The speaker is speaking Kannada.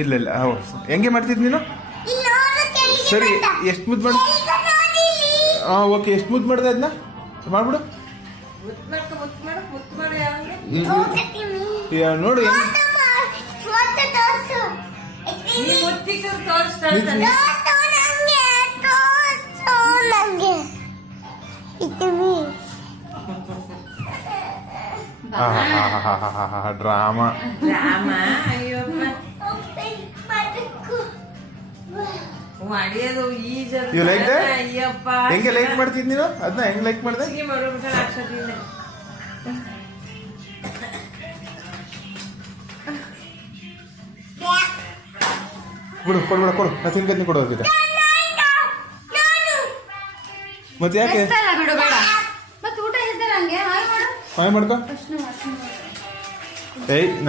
ಇಲ್ಲ ಇಲ್ಲ ಹೆಂಗೆ ಮಾಡ್ತಿದ್ ನೀನು? ಸರಿ ಎಷ್ಟು ಮುದ್ದು ಮಾಡ? ಓಕೆ ಎಷ್ಟು ಮುದ್ದು ಮಾಡಿದೆ ಅದನ್ನ ಮಾಡ್ಬಿಡು. ನೋಡು ಡ್ರಾಮಾ. ಹೆಂಗೆ ಲೈಕ್ ಮಾಡ್ತಿದ್ ನೀನು ಅದನ್ನ? ಹೆಂಗ್ ಲೈಕ್ ಮಾಡಿದೆ? ಕೊಡು ಕೊಡ್ಬೇಡ ಕೊಡು ನಾ ತಿನ್ಕತ್ನಿ ಕೊಡೋದಿದೆ ಮತ್ತೆ ಯಾಕೆ ಹಾಯ್ ಮಾಡ್ಕೊ ಏಯ್